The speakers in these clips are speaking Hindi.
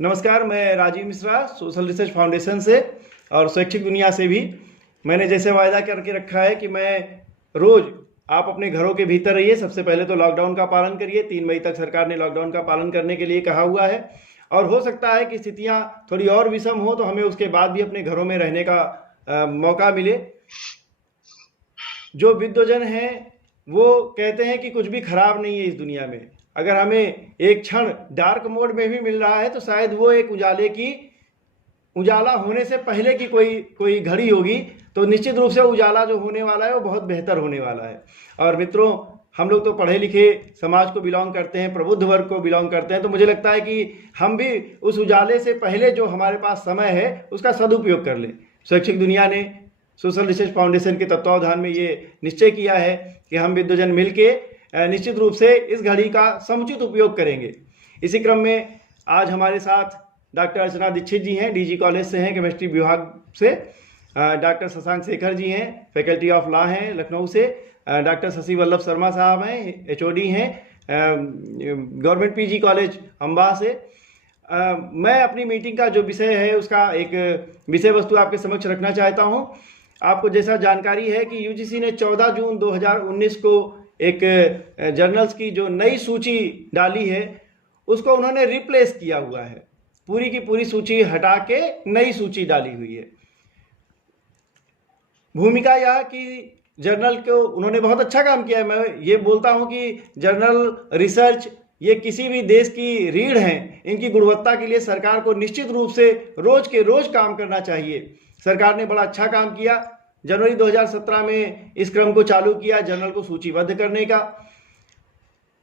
नमस्कार, मैं Rajiv Mishra social research foundation से और शैक्षिक दुनिया से भी। मैंने जैसे वायदा करके रखा है कि मैं रोज़ आप अपने घरों के भीतर रहिए। सबसे पहले तो लॉकडाउन का पालन करिए। 3 मई तक सरकार ने लॉकडाउन का पालन करने के लिए कहा हुआ है और हो सकता है कि स्थितियां थोड़ी और विषम हो तो हमें उसके बाद भी अपने घरों में रहने का मौका मिले। जो विद्वजन हैं वो कहते हैं कि कुछ भी खराब नहीं है इस दुनिया में। अगर हमें एक क्षण डार्क मोड में भी मिल रहा है तो शायद वो एक उजाला होने से पहले की कोई घड़ी होगी। तो निश्चित रूप से उजाला जो होने वाला है वो बहुत बेहतर होने वाला है। और मित्रों, हम लोग तो पढ़े लिखे समाज को बिलोंग करते हैं, प्रबुद्ध वर्ग को बिलोंग करते हैं, तो मुझे लगता है कि हम भी उस उजाले से पहले जो हमारे पास समय है उसका सदुपयोग कर लें। शैक्षिक दुनिया ने सोशल रिसर्च फाउंडेशन के तत्वावधान में ये निश्चय किया है कि हम विद्वजन मिलके निश्चित रूप से इस घड़ी का समुचित उपयोग करेंगे। इसी क्रम में आज हमारे साथ डॉक्टर अर्चना दीक्षित जी हैं, डीजी कॉलेज से हैं, केमिस्ट्री विभाग से। डॉक्टर शशांक शेखर जी हैं, फैकल्टी ऑफ लॉ हैं लखनऊ से। डॉक्टर शशि वल्लभ शर्मा साहब हैं, एचओडी हैं, गवर्नमेंट पीजी कॉलेज अम्बा से। मैं अपनी मीटिंग का जो विषय है उसका एक विषय वस्तु आपके समक्ष रखना चाहता हूं। आपको जैसा जानकारी है कि यूजीसी ने 14 जून 2019 को एक जर्नल्स की जो नई सूची डाली है उसको उन्होंने रिप्लेस किया हुआ है। पूरी की पूरी सूची हटा के नई सूची डाली हुई है। भूमिका यह कि जर्नल को उन्होंने बहुत अच्छा काम किया है। मैं ये बोलता हूं कि जर्नल रिसर्च ये किसी भी देश की रीढ़ हैं। इनकी गुणवत्ता के लिए सरकार को निश्चित रूप से रोज के रोज काम करना चाहिए। सरकार ने बड़ा अच्छा काम किया। जनवरी 2017 में इस क्रम को चालू किया, जर्नल को सूचीबद्ध करने का।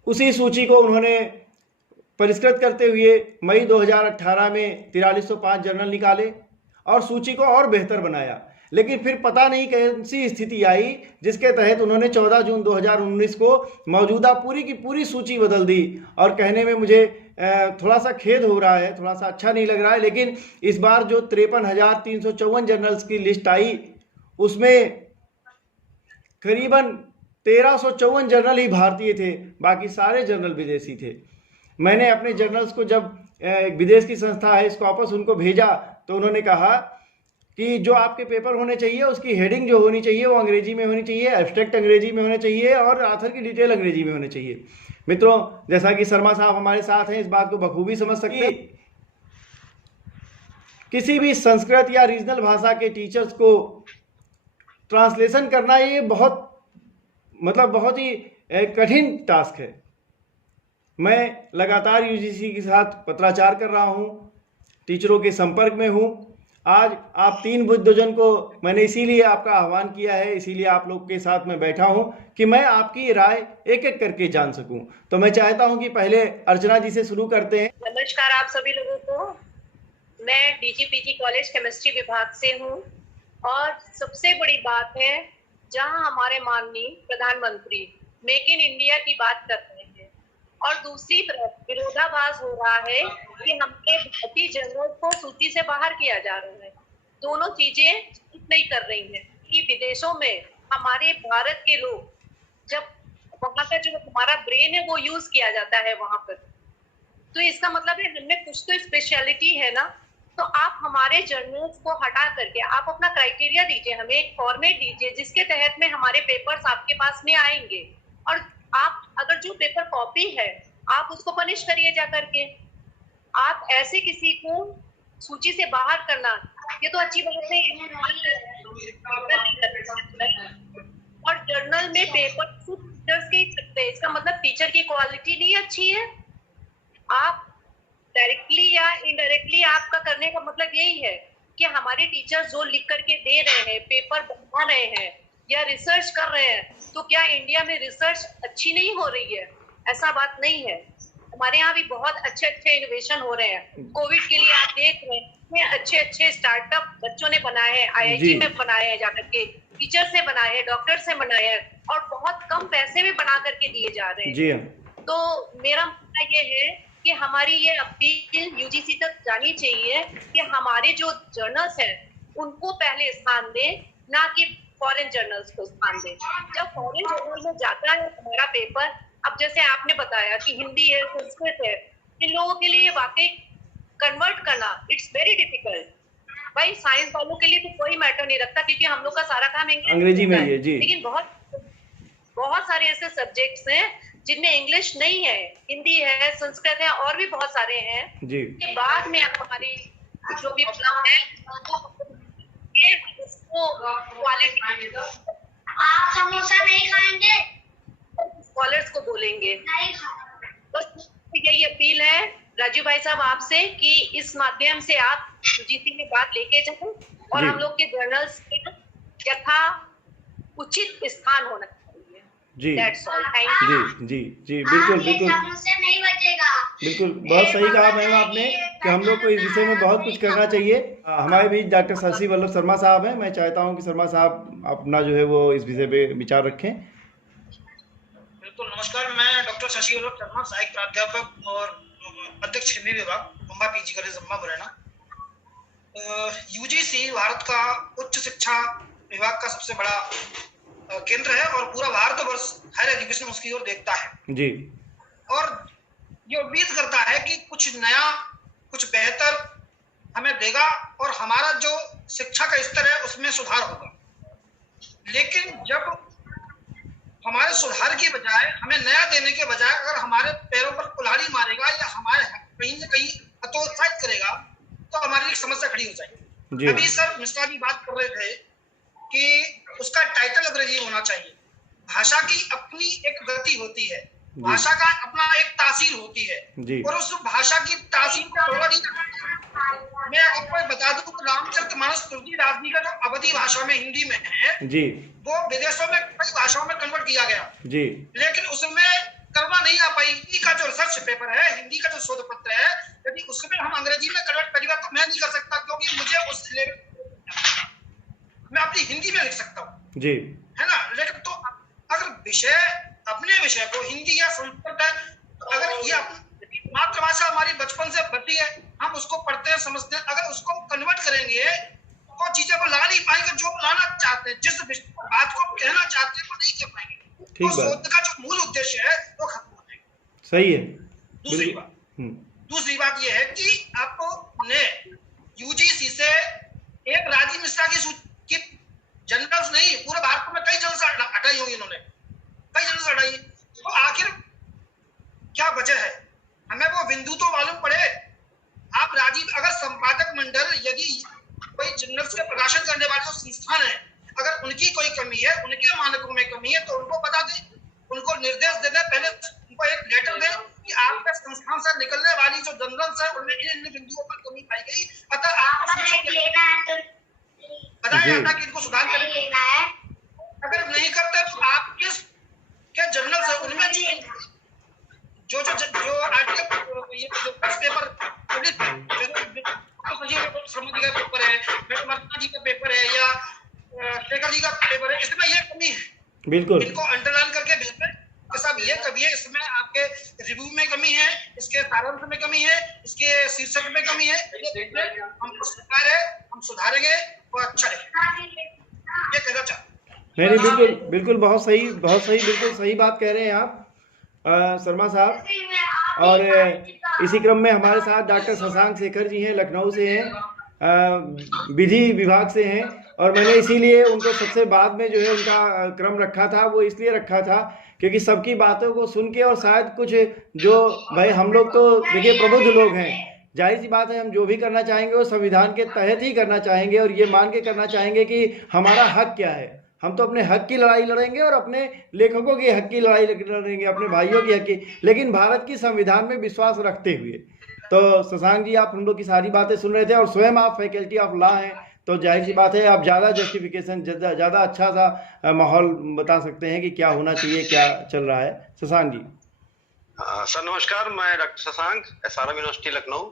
उसी सूची को उन्होंने परिष्कृत करते हुए मई 2018 में 4305 जर्नल निकाले और सूची को और बेहतर बनाया। लेकिन फिर पता नहीं कौन सी स्थिति आई जिसके तहत उन्होंने 14 जून 2019 को मौजूदा पूरी की पूरी सूची बदल दी। और कहने में मुझे थोड़ा सा खेद हो रहा है, थोड़ा सा अच्छा नहीं लग रहा है। लेकिन इस बार जो 53,354 जर्नल्स की लिस्ट आई उसमें करीबन 1354 जर्नल ही भारतीय थे, बाकी सारे जर्नल विदेशी थे। मैंने अपने जर्नल्स को जब विदेश की संस्था है स्कॉपस उनको भेजा तो उन्होंने कहा कि जो आपके पेपर होने चाहिए उसकी हेडिंग जो होनी चाहिए वो अंग्रेजी में होनी चाहिए, एब्स्ट्रैक्ट अंग्रेजी में होने चाहिए और ऑथर की डिटेल अंग्रेजी में होने चाहिए। मित्रों, जैसा कि शर्मा साहब हमारे साथ हैं, इस बात को बखूबी समझ सकते हैं। किसी भी संस्कृत या रीजनल भाषा के टीचर्स को ट्रांसलेशन करना ये बहुत ही कठिन टास्क है। मैं लगातार यूजीसी के साथ पत्राचार कर रहा हूं, टीचरों के संपर्क में हूं। आज आप 3 विद्वजन को मैंने इसीलिए आपका आह्वान किया है, इसीलिए आप लोग के साथ मैं बैठा हूं कि मैं आपकी राय एक एक करके जान सकूं। तो मैं चाहता हूं कि पहले अर्चना जी से शुरू करते हैं। नमस्कार आप सभी लोगों को। मैं डीजी पीजी कॉलेज केमिस्ट्री विभाग से हूं और सबसे बड़ी बात है जहां हमारे माननीय प्रधानमंत्री मेक इन इंडिया की बात कर रहे हैं और दूसरी तरफ विरोधाभास हो रहा है कि हमारे भारतीय जर्नल्स को सूची से बाहर किया जा रहा है। दोनों चीजें नहीं कर रही हैं कि विदेशों में हमारे भारत के लोग जब वहां का जो हमारा ब्रेन है वो यूज किया जाता है वहां पर, तो इसका मतलब है हमें कुछ तो स्पेशलिटी है ना। तो आप हमारे जर्नल्स को हटा करके आप अपना क्राइटेरिया दीजिए, हमें एक फॉर्मेट दीजिए जिसके तहत में हमारे पेपर्स आपके पास में आएंगे। और आप अगर जो पेपर कॉपी है आप उसको पनिश करिए जा करके। आप ऐसे किसी को सूची से बाहर करना ये तो अच्छी बात नहीं है। और जर्नल में पेपर टीचर्स के सकते, इसका मतलब टीचर की क्वालिटी नहीं अच्छी है। आप डायरेक्टली या इनडायरेक्टली आपका करने का मतलब यही है कि हमारे टीचर्स जो लिख करके दे रहे हैं, पेपर बना रहे हैं या रिसर्च कर रहे हैं, तो क्या इंडिया में रिसर्च अच्छी नहीं हो रही है? ऐसा बात नहीं है। हमारे यहाँ भी बहुत अच्छे अच्छे इनोवेशन हो रहे हैं। कोविड के लिए आप देख रहे हैं अच्छे अच्छे स्टार्टअप बच्चों ने बनाए हैं, आईआईटी में बनाए हैं, जाकर के टीचर से बनाए हैं, डॉक्टर से बनाए हैं और बहुत कम पैसे में बना करके दिए जा रहे हैं। जी तो मेरा मानना ये है कि हमारी ये अपील यूजीसी तक जानी चाहिए कि हमारे जो जर्नल्स हैं उनको पहले स्थान दें ना कि फॉरेन जर्नल्स को स्थान दें। जब फॉरेन जर्नल में जाता है हमारा पेपर, अब जैसे आपने बताया कि हिंदी है, संस्कृत है, इन लोगों के लिए वाकई कन्वर्ट करना इट्स वेरी डिफिकल्ट। भाई साइंस वालों के लिए तो कोई मैटर नहीं रखता क्योंकि हम लोग का सारा काम अंग्रेजी में ही है जी। लेकिन बहुत बहुत सारे ऐसे सब्जेक्ट्स हैं जिनमें इंग्लिश नहीं है, हिंदी है, संस्कृत है और भी बहुत सारे हैं जी। के बाद में आप हमारी जो भी प्लान है उसको क्वालिटी आप समोसा नहीं खाएंगे? स्कॉलर्स को बोलेंगे। नहीं खाएंगे। बस यही अपील है राजू भाई साहब आपसे कि इस माध्यम से आप यूजीसी में बात लेके जाएं और जी। हम लोग के जर्नल्स के यथा उचित स्थान होना चाहिए। जी That's all. Thank you. जी जी जी बिल्कुल आपके बिल्कुल समोसे नहीं बचेगा। बिल्कुल, बहुत सही कहा मैम आपने कि हम लोग को इस विषय में बहुत कुछ करना चाहिए। हमारे बीच डॉक्टर शशि वल्लभ शर्मा साहब हैं। मैं चाहता हूं कि शर्मा साहब अपना जो है वो इस विषय पे विचार रखें। बिल्कुल, नमस्कार। मैं डॉक्टर शशि वल्लभ शर्मा, सहायक प्राध्यापक और अध्यक्ष हिंदी विभाग, Mumbai PG college Amba Morena. UGC Bharat का उच्च शिक्षा विभाग का सबसे बड़ा केंद्र है और पूरा भारतवर्ष हायर एजुकेशन उसकी ओर देखता है जी। और ये उम्मीद करता है कि कुछ नया, कुछ बेहतर हमें देगा और हमारा जो शिक्षा का स्तर है उसमें सुधार होगा। लेकिन जब हमारे सुधार की बजाय, हमें नया देने के बजाय अगर हमारे पैरों पर कुल्हाड़ी मारेगा या हमारे कहीं न कहीं हतोत्साहित करेगा तो हमारी एक समस्या खड़ी हो जाएगी। अभी सर मिश्रा जी बात कर रहे थे कि उसका टाइटल अंग्रेजी होना चाहिए। भाषा की अपनी एक गति होती है, भाषा का अपना एक तासीर होती है और उस भाषा की तासीर को तोड़ा नहीं जा सकता। मैं आपको बता दूं कि रामचरितमानस तुलसीदास जी का जो अवधी भाषा में हिंदी में है जी, वो विदेशों में कई भाषाओं में कन्वर्ट किया गया जी, लेकिन उसमें करवा नहीं आ पाई। हिंदी का जो रिसर्च पेपर है, हिंदी का जो शोध पत्र है, यदि उसमें हम अंग्रेजी में कन्वर्ट करेंगे तो मैं नहीं कर सकता क्योंकि मुझे उस लेवल मैं अपनी हिंदी में लिख सकता हूँ जी, है ना। लेकिन तो अगर विषय, अपने विषय को हिंदी या संस्कृत है, अगर ये मातृभाषा हमारी बचपन से बढ़ती है, हम उसको पढ़ते हैं, समझते हैं, अगर उसको कन्वर्ट करेंगे तो चीजों को ला नहीं पाएंगे जो लाना चाहते हैं, जिस बात को कहना चाहते हैं वो नहीं कह पाएंगे। तो शोध का जो मूल उद्देश्य है वो खत्म हो जाएगा। सही है। दूसरी बात ये है कि आपने यूजीसी से एक राजीव मिश्रा की जनरल्स नहीं, पूरे भारत में कई जनरल्स हटाई होंगी इन्होंने, कई जनरल्स हटाई। तो आखिर क्या वजह है, हमें वो बिंदु तो मालूम पड़े। आप राजीव, अगर संपादक मंडल, यदि कोई जनरल्स के प्रकाशन करने वाले जो संस्थान है, अगर उनकी कोई कमी है, उनके मानकों में कमी है तो उनको बता दें, उनको निर्देश दे दें, पहले उनको एक लेटर दें कि आपके संस्थान से निकलने वाली जो जनरल्स है उनमें इन बिंदुओं पर कमी पाई गई, अतः आप बताया जाता कि इनको सुधार करें। अगर नहीं करते तो आप किस क्या जनरल्स है उनमें जो आर्टिकल, ये जो पेपर श्रमोदय का पेपर है, मर्तना जी का पेपर है या शेखर जी का पेपर है, इसमें ये कमी है। बिल्कुल, इनको अंडरलाइन करके भेजें कि साहब ये कमी है, इसमें आपके रिव्यू में कमी है, इसके सारांश में कमी है, इसके शीर्षक में कमी है, हमको स्वीकार है, हम सुधारेंगे और अच्छा रहेगा। ये कहना चाहता हूं। नहीं, बिल्कुल बिल्कुल, बहुत सही, बिल्कुल सही बात कह रहे हैं आप शर्मा साहब। और इसी क्रम में हमारे साथ डॉक्टर शशांक शेखर जी हैं, लखनऊ से हैं, विधि विभाग से हैं, और मैंने इसीलिए उनको सबसे बाद में जो है उनका क्रम रखा था। वो इसलिए रखा था क्योंकि सबकी बातों को सुन के, और शायद कुछ जो, भाई हम लोग तो देखिए प्रबुद्ध लोग हैं, जाहिर सी बात है हम जो भी करना चाहेंगे वो संविधान के तहत ही करना चाहेंगे और ये मान के करना चाहेंगे कि हमारा हक क्या है। हम तो अपने हक की लड़ाई लड़ेंगे और अपने लेखकों की हक की लड़ाई लड़ेंगे, अपने भाइयों की हक की, लेकिन भारत की संविधान में विश्वास रखते हुए। तो शशांक जी, आप हम लोग की सारी बातें सुन रहे थे और स्वयं आप फैकल्टी ऑफ लॉ हैं, तो जाहिर सी बात है आप ज़्यादा जस्टिफिकेशन, ज़्यादा अच्छा सा माहौल बता सकते हैं कि क्या होना चाहिए, क्या चल रहा है। शशांक जी। सर नमस्कार, मैं doctor Shashank, SRM university Lucknow.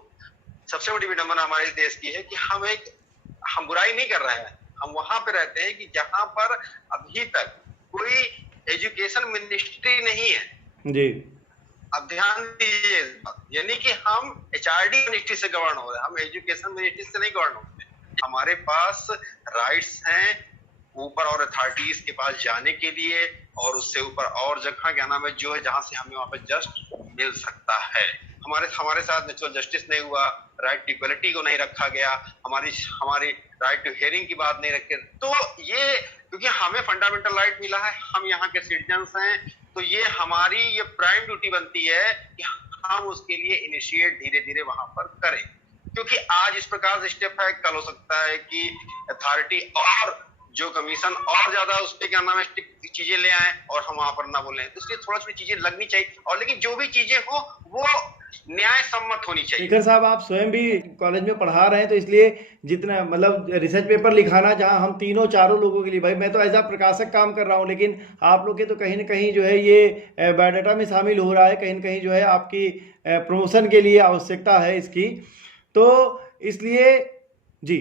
सबसे बड़ी विडंबना हमारे देश की है कि हम बुराई नहीं कर रहे हैं, हम वहां पे रहते हैं कि जहां पर अभी तक कोई एजुकेशन मिनिस्ट्री नहीं है जी। अब ध्यान दीजिए, यानी कि हम HRD मिनिस्ट्री से गवर्न हो रहे हैं, हम एजुकेशन मिनिस्ट्री से नहीं गवर्न होते। हमारे पास राइट्स हैं, ऊपर और अथॉरिटीज के पास जाने के लिए, और उससे ऊपर और जगह क्या नाम है जो है जहां से हमें वहां पर जस्ट मिल सकता है। हमारे साथ नेचुरल जस्टिस नहीं हुआ, राइट टू इक्वलिटी को नहीं रखा गया, हमारी राइट टू हियरिंग की बात नहीं रखी। तो ये क्योंकि हमें फंडामेंटल राइट मिला है, हम यहाँ के सिटीजन्स हैं, तो ये हमारी ये प्राइम ड्यूटी बनती है कि हम उसके लिए इनिशिएट धीरे धीरे वहां पर करें। क्योंकि आज इस प्रकार से स्टेप है, कल हो सकता है कि अथॉरिटी और जो कमीशन और ज्यादा उस पर क्या नाम है चीजें ले आए और हम वहां पर ना बोले। तो इसलिए थोड़ा थोड़ी चीजें लगनी चाहिए, और लेकिन जो भी चीजें हो वो न्याय सम्मत होनी चाहिए। शेखर साहब, आप स्वयं भी कॉलेज में पढ़ा रहे हैं, तो इसलिए जितना मतलब रिसर्च पेपर लिखाना, जहां हम तीनों चारों लोगों के लिए, भाई मैं तो एज आ प्रकाशक काम कर रहा हूं, लेकिन आप लोग के तो कहीं ना कहीं जो है ये बायोडाटा में शामिल हो रहा है, कहीं ना कहीं जो है आपकी प्रमोशन के लिए आवश्यकता है इसकी। तो इसलिए जी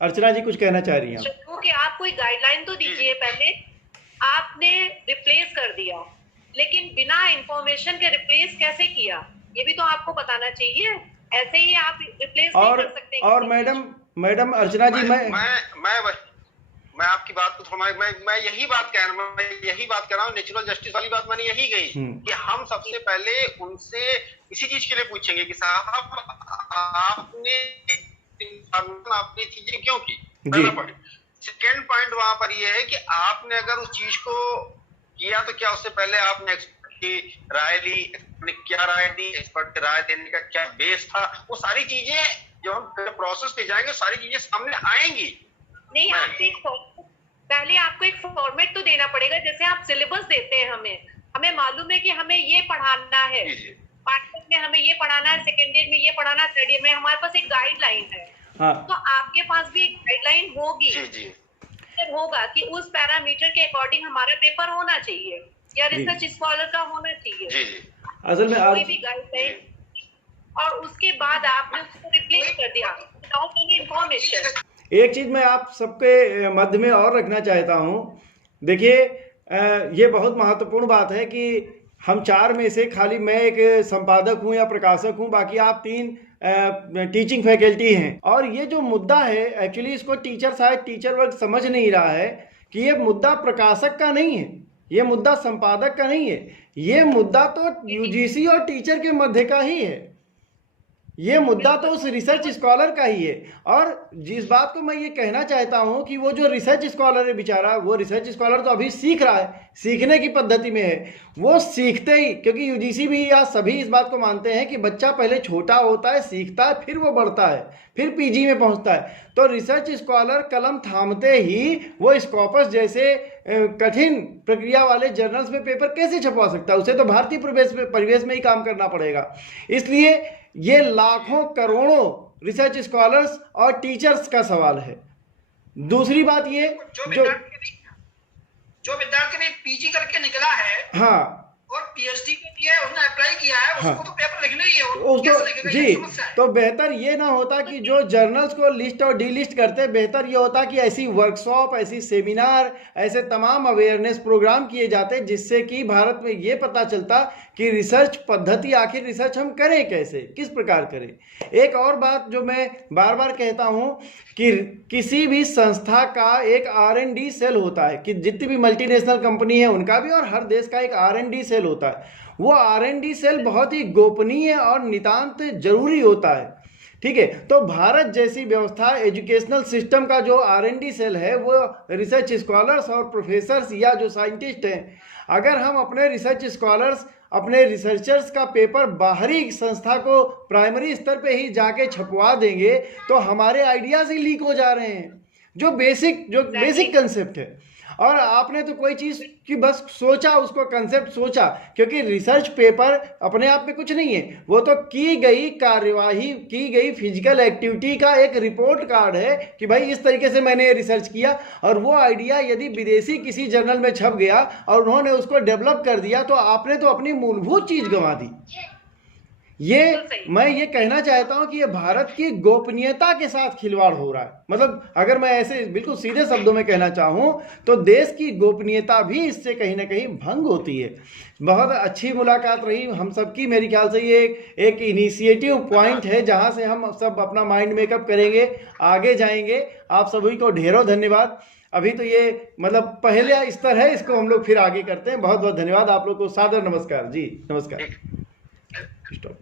अर्चना जी कुछ कहना चाह रही हैं कि आप कोई गाइडलाइन तो दीजिए। पहले आपने रिप्लेस कर दिया, लेकिन बिना इंफॉर्मेशन के रिप्लेस कैसे किया ये भी तो आपको बताना चाहिए। ऐसे ही आप रिप्लेस नहीं कर सकते। और मैडम अर्चना जी, मैं आपकी बात को थोड़ा मैं यही बात कह रहा हूँ, नेचुरल जस्टिस वाली बात मैंने यही कही कि हम सबसे पहले उनसे इसी चीज के लिए पूछेंगे कि साहब आपने चीजें क्यों की। सेकेंड पॉइंट वहां पर ये है कि आपने अगर उस चीज को किया तो क्या उससे पहले आपने एक्सपर्ट की राय ली, क्या राय दी, एक्सपर्ट की राय देने का क्या बेस था, वो सारी चीजें जो हम प्रोसेस पे जाएंगे सारी चीजें सामने आएंगी। नहीं, पहले आपको एक फॉर्मेट तो देना पड़ेगा। जैसे आप सिलेबस देते हैं, हमें मालूम है कि हमें ये पढ़ाना है, पार्ट में हमें ये पढ़ाना है, सेकेंड ईयर में ये पढ़ाना, थर्ड ईयर में हमारे पास एक गाइडलाइन है। हाँ। तो आपके पास भी एक गाइडलाइन होगी, होगा कि उस पैरामीटर के अकॉर्डिंग हमारा पेपर होना चाहिए या रिसर्च स्कॉलर का होना चाहिए। असल में कोई भी गाइडलाइन, और उसके बाद आपने उसको रिप्लेस कर दिया विदाउट एनी इंफॉर्मेशन। एक चीज मैं आप सबके मध्य में और रखना चाहता हूं। देखिए, ये बहुत महत्वपूर्ण बात है कि हम चार में से खाली मैं एक संपादक हूं या प्रकाशक हूं, बाकी आप तीन टीचिंग फैकल्टी हैं। और ये जो मुद्दा है एक्चुअली इसको टीचर वर्ग समझ नहीं रहा है कि ये मुद्दा प्रकाशक का नहीं है, ये मुद्दा संपादक का नहीं है, ये मुद्दा तो यूजीसी और टीचर के मध्य का ही है, ये मुद्दा तो उस रिसर्च स्कॉलर का ही है। और जिस बात को मैं ये कहना चाहता हूं कि वो जो रिसर्च स्कॉलर है बेचारा, वो रिसर्च स्कॉलर तो अभी सीख रहा है, सीखने की पद्धति में है। वो सीखते ही, क्योंकि यूजीसी भी या सभी इस बात को मानते हैं कि बच्चा पहले छोटा होता है, सीखता है, फिर वो बढ़ता है, फिर पीजी में पहुंचता है। तो रिसर्च स्कॉलर कलम थामते ही वो स्कॉपस जैसे कठिन प्रक्रिया वाले जर्नल्स में पेपर कैसे छपवा सकता है? उसे तो भारतीय परिवेश में ही काम करना पड़ेगा। इसलिए ये लाखों करोड़ों रिसर्च स्कॉलर्स और टीचर्स का सवाल है। दूसरी बात ये जो विद्यार्थी ने पीजी करके निकला है, हाँ, और पीएचडी के लिए उसने अप्लाई किया है, उसको हाँ, तो पेपर लिखना ही है, उसको जी। तो बेहतर ये ना होता कि जो जर्नल्स को लिस्ट और डीलिस्ट करते, बेहतर ये होता कि ऐसी वर्कशॉप, ऐसी सेमिनार, ऐसे तमाम अवेयरनेस प्रोग्राम किए जाते जिससे कि भारत में ये पता चलता कि रिसर्च पद्धति, आखिर रिसर्च हम करें कैसे, किस प्रकार करें। एक और बात जो मैं बार बार कहता हूं कि किसी भी संस्था का एक R&D सेल होता है, कि जितनी भी मल्टीनेशनल कंपनी है उनका भी, और हर देश का एक R&D सेल होता है। वो R&D सेल बहुत ही गोपनीय और नितांत जरूरी होता है, ठीक है। तो भारत जैसी व्यवस्था, एजुकेशनल सिस्टम का जो R&D सेल है, वो रिसर्च स्कॉलर्स और प्रोफेसर्स या जो साइंटिस्ट हैं, अगर हम अपने रिसर्च स्कॉलर्स, अपने रिसर्चर्स का पेपर बाहरी संस्था को प्राइमरी स्तर पे ही जाके छपवा देंगे तो हमारे आइडियाज ही लीक हो जा रहे हैं, जो बेसिक कंसेप्ट है। और आपने तो कोई चीज़ की बस सोचा, उसको कंसेप्ट सोचा, क्योंकि रिसर्च पेपर अपने आप में कुछ नहीं है, वो तो की गई कार्यवाही, की गई फिजिकल एक्टिविटी का एक रिपोर्ट कार्ड है कि भाई इस तरीके से मैंने रिसर्च किया। और वो आइडिया यदि विदेशी किसी जर्नल में छप गया और उन्होंने उसको डेवलप कर दिया तो आपने तो अपनी मूलभूत चीज़ गंवा दी। ये बिल्कुल सही। मैं ये कहना चाहता हूं कि ये भारत की गोपनीयता के साथ खिलवाड़ हो रहा है। मतलब अगर मैं ऐसे बिल्कुल सीधे शब्दों में कहना चाहूं तो देश की गोपनीयता भी इससे कहीं ना कहीं भंग होती है। बहुत अच्छी मुलाकात रही हम सबकी। मेरे ख्याल से ये एक इनिशिएटिव पॉइंट है जहां से हम सब अपना माइंड मेकअप करेंगे, आगे जाएंगे। आप सभी को ढेरों धन्यवाद। अभी तो ये मतलब पहले स्तर है, इसको हम लोग फिर आगे करते हैं। बहुत बहुत धन्यवाद आप लोग को, सादर नमस्कार जी, नमस्कार। स्टॉप।